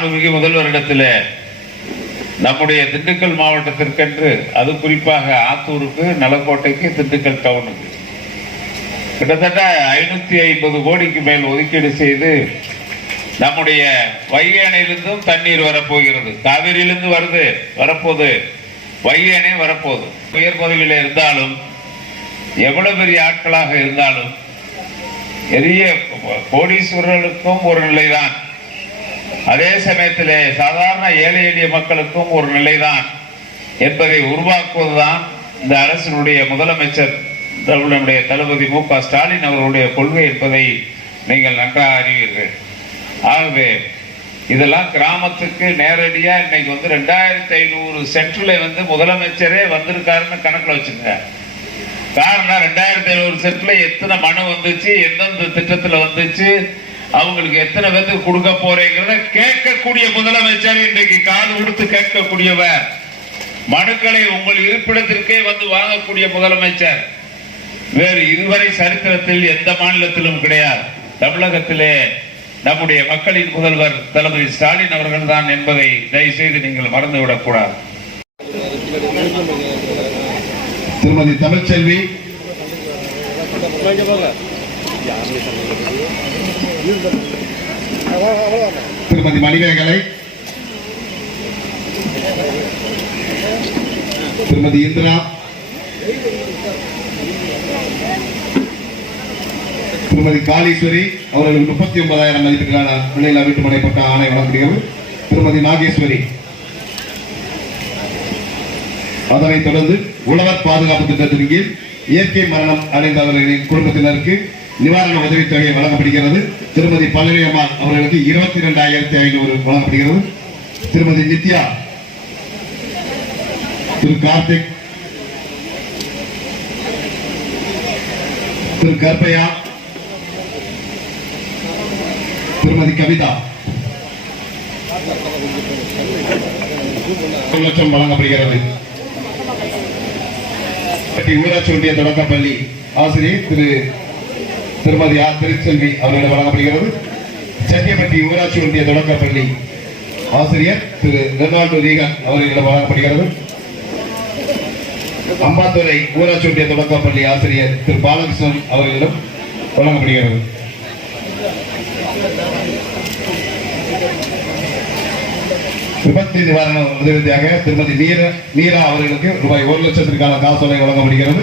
மாண்புமிகு முதல்வரிடத்தில் நம்முடைய திண்டுக்கல் மாவட்டத்திற்கென்று அது குறிப்பாக ஆத்தூருக்கு நலக்கோட்டைக்கு திண்டுக்கல் டவுனுக்கு கிட்டத்தட்ட ஐநூத்தி ஐம்பது கோடிக்கு மேல் ஒதுக்கீடு செய்து நம்முடைய வைகை தண்ணீர் வரப்போகிறது. காவிரியிலிருந்து வருது வரப்போது வையணை வரப்போது வரப்போகுது. உயர் பதவியில் இருந்தாலும் எவ்வளவு பெரிய ஆட்களாக இருந்தாலும் பெரிய கோடீஸ்வரர்களுக்கும் ஒரு நிலைதான். அதே சமயத்திலே சாதாரண ஏழை எளிய மக்களுக்கும் ஒரு நிலைதான் என்பதை உருவாக்குவதுதான் இந்த அரசினுடைய முதலமைச்சர் நம்முடைய தளபதி மு க ஸ்டாலின் அவர்களுடைய கொள்கை என்பதை நீங்கள் நன்றாக அறிவீர்கள். ஆகவே இதெல்லாம் கிராமத்துக்கு நேரடியாக இன்னைக்கு வந்து ரெண்டாயிரத்தி ஐநூறு சென்ட்ல வந்து முதலமைச்சரே வந்திருக்காருன்னு கணக்கில் வச்சுங்க காரணம் ரெண்டாயிரத்தி ஐநூறு சென்ட்ல எத்தனை மனு வந்துச்சு எந்தெந்த திட்டத்தில் வந்துச்சு அவங்களுக்கு எத்தனை பேத்துக்கு கொடுக்க போறீங்கிறத கேட்கக்கூடிய முதலமைச்சர் இன்றைக்கு காது கொடுத்து கேட்கக்கூடியவர். மனுக்களை உங்கள் இருப்பிடத்திற்கே வந்து வாங்கக்கூடிய முதலமைச்சர். வேறு இதுவரை சரித்திரத்தில் எந்த மாநிலத்திலும் கிடையாது. தமிழகத்திலே நம்முடைய மக்களின் முதல்வர் தளபதி ஸ்டாலின் அவர்கள் தான் என்பதை தயவு செய்து நீங்கள் மறந்துவிடக் கூடாது. திருமதி தமிழ்ச்செல்வி. திருமதி மணிமேகலை. திருமதி இந்திரா. திருமதி காளீஸ்வரி அவர்களுக்கு முப்பத்தி ஒன்பதாயிரம் மதிப்பிலான விலையில் வீட்டு மனைப்பட்ட ஆணை வழங்குகிறது திருமதி நாகேஸ்வரி. அதனைத் தொடர்ந்து உழவர் பாதுகாப்பு திட்டத்தின் கீழ் இயற்கை மரணம் அடைந்தவர்களின் குடும்பத்தினருக்கு நிவாரண உதவித்தொகை வழங்கப்படுகிறது திருமதி பல்லவி அம்மாள் அவர்களுக்கு இருபத்தி இரண்டாயிரத்தி ஐநூறு வழங்கப்படுகிறது திருமதி நித்யா திரு கார்த்திக் திரு கற்பையா திருமதி கவிதா லட்சம் வழங்கப்படுகிறது ஊராட்சி ஒன்றிய தொடக்கப்பள்ளி ஆசிரியர் திரு திருமதி ஆர் திருச்செல்வி அவர்களிடம் வழங்கப்படுகிறது. செட்டியப்பட்டி ஊராட்சி ஒன்றிய தொடக்கப்பள்ளி ஆசிரியர் திரு ரெனால்டு ரீகன் அவர்களிடம் வழங்கப்படுகிறது. அம்பாத்துறை ஊராட்சி ஒன்றிய தொடக்கப்பள்ளி ஆசிரியர் திரு பாலகிருஷ்ணன் அவர்களிடம் வழங்கப்படுகிறது. விபத்து நிவாரண உதவியாக திருமதி நீரா நீரா அவர்களுக்கு ரூபாய் ஒரு லட்சத்திற்கான காசோலை வழங்கப்படுகிறது.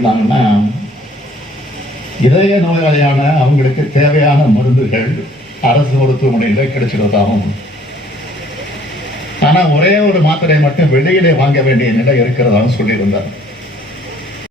இருந்தாங்கன்னா இதய நோயாளியான அவங்களுக்கு தேவையான மருந்துகள் அரசு மருத்துவமனையில் கிடைச்சிருந்தாகும் ஆனா ஒரே ஒரு மாத்திரை மட்டும் வெளியிலே வாங்க வேண்டிய நிலை இருக்கிறதாவும் சொல்லியிருந்தார்.